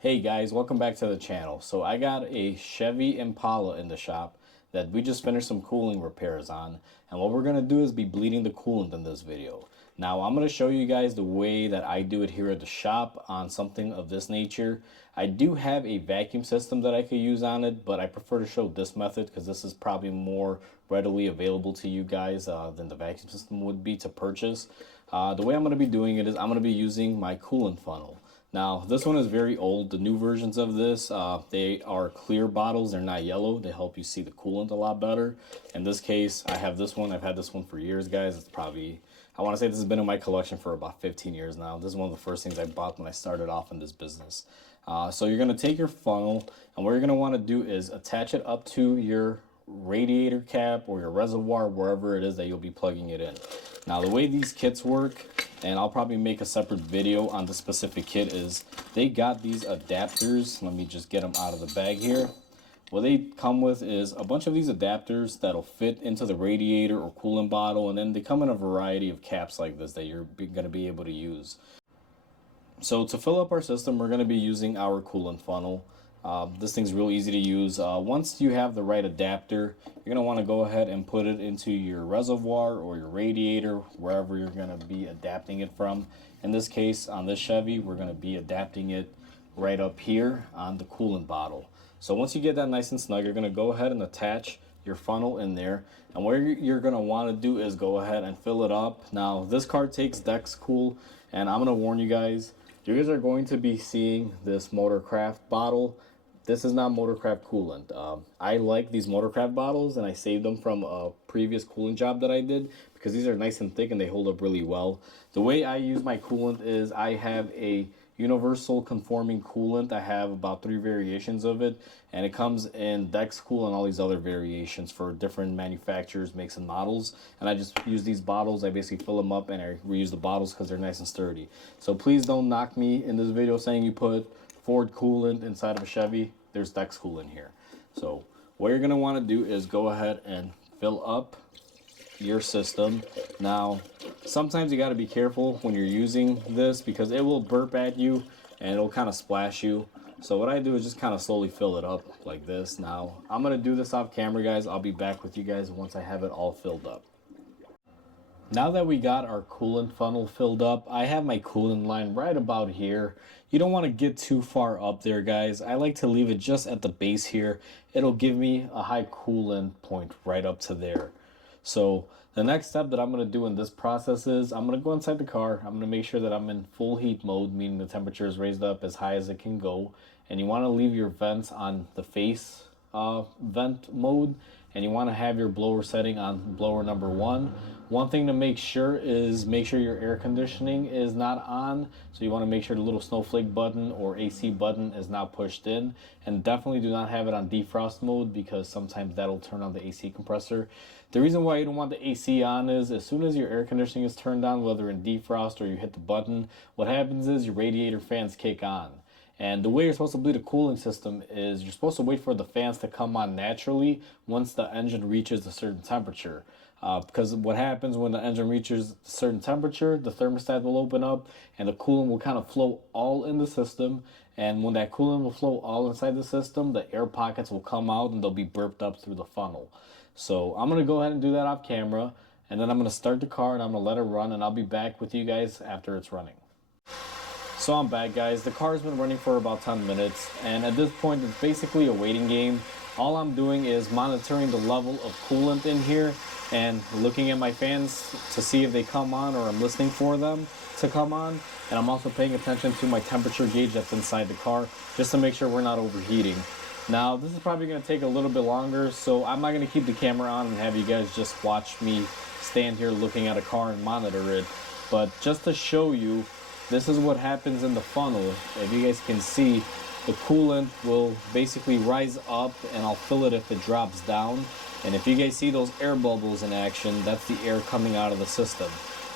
Hey guys, welcome back to the channel. So I got a Chevy Impala in the shop that we just finished some cooling repairs on. And what we're going to do is be bleeding the coolant in this video. Now I'm going to show you guys the way that I do it here at the shop on something of this nature. I do have a vacuum system that I could use on it, but I prefer to show this method because this is probably more readily available to you guys than the vacuum system would be to purchase. The way I'm going to be doing it is I'm going to be using my coolant funnel. Now, this one is very old. The new versions of this, they are clear bottles. They're not yellow. They help you see the coolant a lot better. In this case, I have this one. I've had this one for years, guys. It's probably, I want to say this has been in my collection for about 15 years now. This is one of the first things I bought when I started off in this business. So you're going to take your funnel, and what you're going to want to do is attach it up to your radiator cap or your reservoir, wherever it is that you'll be plugging it in. Now, the way these kits work, and I'll probably make a separate video on the specific kit, is they got these adapters. Let me just get them out of the bag here. What they come with is a bunch of these adapters that'll fit into the radiator or coolant bottle, and then they come in a variety of caps like this that you're going to be able to use. So to fill up our system, we're going to be using our coolant funnel. This thing's real easy to use. Once you have the right adapter, you're going to want to go ahead and put it into your reservoir or your radiator, wherever you're going to be adapting it from. In this case, on this Chevy, we're going to be adapting it right up here on the coolant bottle. So once you get that nice and snug, you're going to go ahead and attach your funnel in there. And what you're going to want to do is go ahead and fill it up. Now, this car takes Dex Cool, and I'm going to warn you guys are going to be seeing this Motorcraft bottle. This is not Motorcraft coolant. I like these Motorcraft bottles, and I saved them from a previous coolant job that I did because these are nice and thick and they hold up really well. The way I use my coolant is I have a universal conforming coolant. I have about 3 variations of it, and it comes in Dex Cool and all these other variations for different manufacturers, makes, and models. And I just use these bottles. I basically fill them up and I reuse the bottles because they're nice and sturdy. So please don't knock me in this video saying you put Ford coolant inside of a Chevy. There's Dex Cool in here. So what you're going to want to do is go ahead and fill up your system. Now, sometimes you got to be careful when you're using this because it will burp at you and it'll kind of splash you. So what I do is just kind of slowly fill it up like this. Now, I'm going to do this off camera, guys. I'll be back with you guys once I have it all filled up. Now that we got our coolant funnel filled up, I have my coolant line right about here. You don't want to get too far up there, guys. I like to leave it just at the base here. It'll give me a high coolant point right up to there. So the next step that I'm going to do in this process is I'm going to go inside the car. I'm going to make sure that I'm in full heat mode, meaning the temperature is raised up as high as it can go. And you want to leave your vents on the face vent mode, and you want to have your blower setting on blower number 1. One thing to make sure is make sure your air conditioning is not on. So you want to make sure the little snowflake button or AC button is not pushed in, and definitely do not have it on defrost mode because sometimes that'll turn on the AC compressor. The reason why you don't want the AC on is as soon as your air conditioning is turned on, whether in defrost or you hit the button, what happens is your radiator fans kick on. And the way you're supposed to bleed a cooling system is you're supposed to wait for the fans to come on naturally once the engine reaches a certain temperature. Because what happens when the engine reaches a certain temperature, the thermostat will open up and the coolant will kind of flow all in the system. And when that coolant will flow all inside the system, the air pockets will come out and they'll be burped up through the funnel. So I'm going to go ahead and do that off camera. And then I'm going to start the car and I'm going to let it run. And I'll be back with you guys after it's running. So I'm back, guys. The car's been running for about 10 minutes, and at this point it's basically a waiting game. All I'm doing is monitoring the level of coolant in here and looking at my fans to see if they come on, or I'm listening for them to come on. And I'm also paying attention to my temperature gauge that's inside the car just to make sure we're not overheating. Now, this is probably going to take a little bit longer, so I'm not going to keep the camera on and have you guys just watch me stand here looking at a car and monitor it. But just to show you, this is what happens in the funnel. If you guys can see, the coolant will basically rise up and I'll fill it if it drops down. And if you guys see those air bubbles in action, that's the air coming out of the system.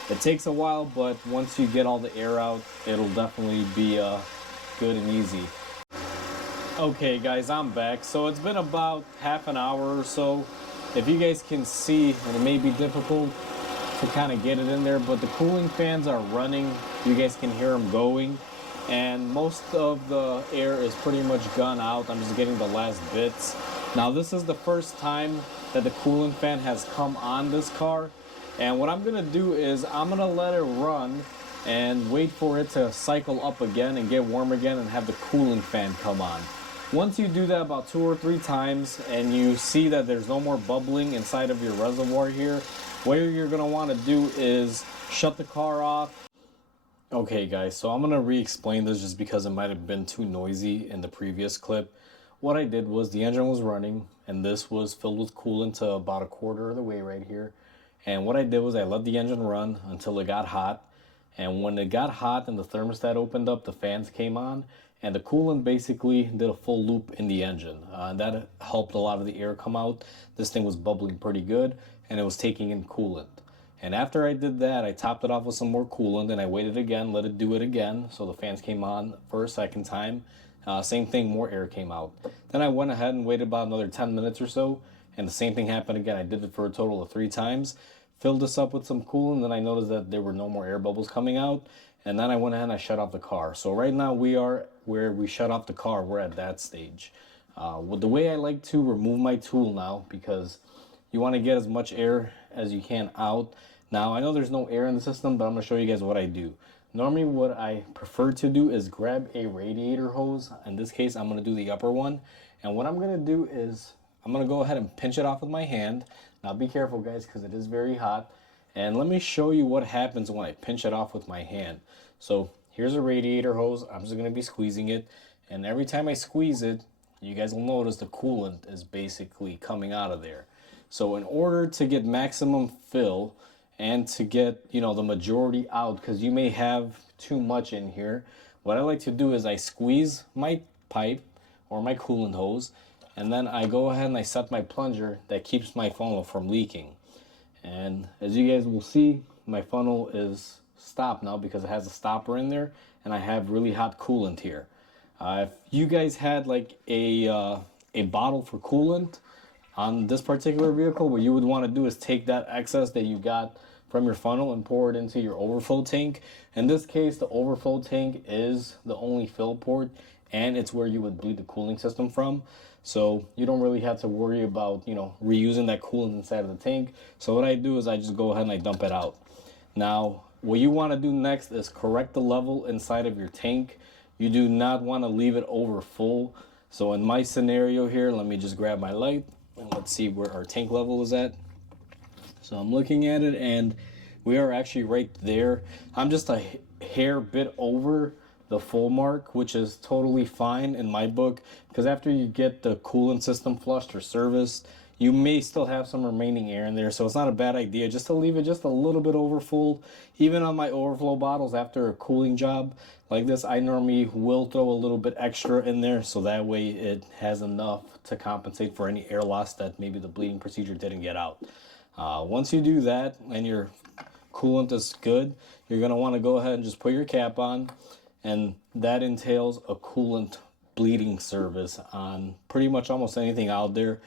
It takes a while, but once you get all the air out, it'll definitely be good and easy. Okay guys, I'm back. So it's been about half an hour or so. If you guys can see, and it may be difficult to kind of get it in there, but the cooling fans are running. You guys can hear them going. and most of the air is pretty much gone out. I'm just getting the last bits. Now this is the first time that the coolant fan has come on this car, and what I'm gonna do is I'm gonna let it run and wait for it to cycle up again and get warm again and have the cooling fan come on. Once you do that about 2 or 3 times and you see that there's no more bubbling inside of your reservoir here, what you're gonna wanna do is shut the car off. Okay guys, so I'm gonna re-explain this just because it might have been too noisy in the previous clip. What I did was the engine was running and this was filled with coolant to about 1/4 of the way right here. And what I did was I let the engine run until it got hot. And when it got hot and the thermostat opened up, the fans came on and the coolant basically did a full loop in the engine. And that helped a lot of the air come out. This thing was bubbling pretty good and it was taking in coolant. And after I did that, I topped it off with some more coolant and I waited again, let it do it again. So the fans came on for a second time. Same thing, more air came out. Then I went ahead and waited about another 10 minutes or so, and the same thing happened again. I did it for a total of 3 times. Filled this up with some coolant, then I noticed that there were no more air bubbles coming out, and then I went ahead and I shut off the car. So right now we are where we shut off the car. We're at that stage. With the way I like to remove my tool now, because you want to get as much air as you can out. Now I know there's no air in the system, but I'm going to show you guys what I do. Normally what I prefer to do is grab a radiator hose. In this case, I'm going to do the upper one. And what I'm going to do is I'm going to go ahead and pinch it off with my hand. Now be careful guys, because it is very hot. And let me show you what happens when I pinch it off with my hand. So here's a radiator hose. I'm just going to be squeezing it. And every time I squeeze it, you guys will notice the coolant is basically coming out of there. So in order to get maximum fill and to get, you know, the majority out, because you may have too much in here, what I like to do is I squeeze my pipe or my coolant hose, and then I go ahead and I set my plunger that keeps my funnel from leaking. And as you guys will see, my funnel is stopped now because it has a stopper in there and I have really hot coolant here. If you guys had like a bottle for coolant on this particular vehicle, what you would want to do is take that excess that you got from your funnel and pour it into your overflow tank. In this case, the overflow tank is the only fill port and it's where you would bleed the cooling system from. So you don't really have to worry about, you know, reusing that coolant inside of the tank. So what I do is I just go ahead and I dump it out. Now, what you want to do next is correct the level inside of your tank. You do not want to leave it over full. So in my scenario here, let me just grab my light and let's see where our tank level is at. So I'm looking at it and we are actually right there. I'm just a hair bit over the full mark, which is totally fine in my book, because after you get the coolant system flushed or serviced, you may still have some remaining air in there. So it's not a bad idea just to leave it just a little bit over full. Even on my overflow bottles after a cooling job like this, I normally will throw a little bit extra in there so that way it has enough to compensate for any air loss that maybe the bleeding procedure didn't get out. Once you do that and your coolant is good, you're going to want to go ahead and just put your cap on, and that entails a coolant bleeding service on pretty much almost anything out there.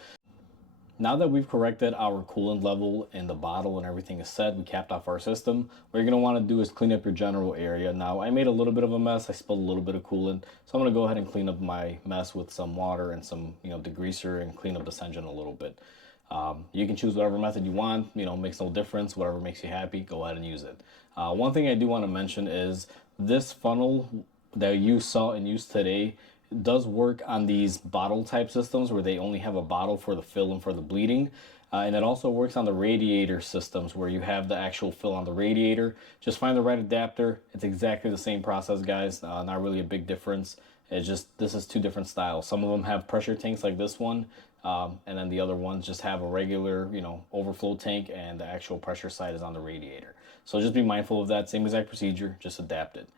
Now that we've corrected our coolant level in the bottle and everything is set, we capped off our system, what you're going to want to do is clean up your general area. Now I made a little bit of a mess. I spilled a little bit of coolant, so I'm going to go ahead and clean up my mess with some water and some, degreaser, and clean up this engine a little bit. You can choose whatever method you want, makes no difference. Whatever makes you happy, go ahead and use it. One thing I do want to mention is this funnel that you saw in use today does work on these bottle type systems where they only have a bottle for the fill and for the bleeding. And it also works on the radiator systems where you have the actual fill on the radiator. Just find the right adapter. It's exactly the same process, guys. Not really a big difference. It's just, this is 2 different styles. Some of them have pressure tanks like this one. And then the other ones just have a regular, overflow tank, and the actual pressure side is on the radiator. So just be mindful of that. Same exact procedure, just adapt it.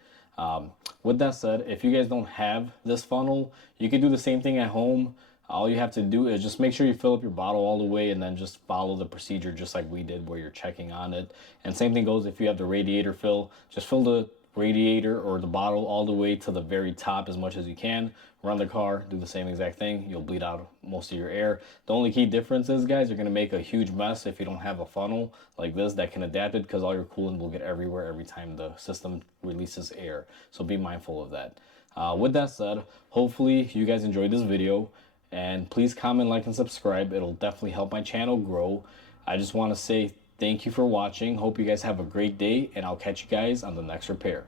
With that said, if you guys don't have this funnel, you can do the same thing at home. All you have to do is just make sure you fill up your bottle all the way and then just follow the procedure just like we did where you're checking on it. And same thing goes if you have the radiator fill. Just fill the radiator or the bottle all the way to the very top as much as you can. Run the car, do the same exact thing. You'll bleed out most of your air. The only key difference is, guys, you're going to make a huge mess if you don't have a funnel like this that can adapt it, because all your coolant will get everywhere every time the system releases air. So be mindful of that. With that said, hopefully you guys enjoyed this video, and please comment, like, and subscribe. It'll definitely help my channel grow. I just want to say thank you for watching. Hope you guys have a great day, and I'll catch you guys on the next repair.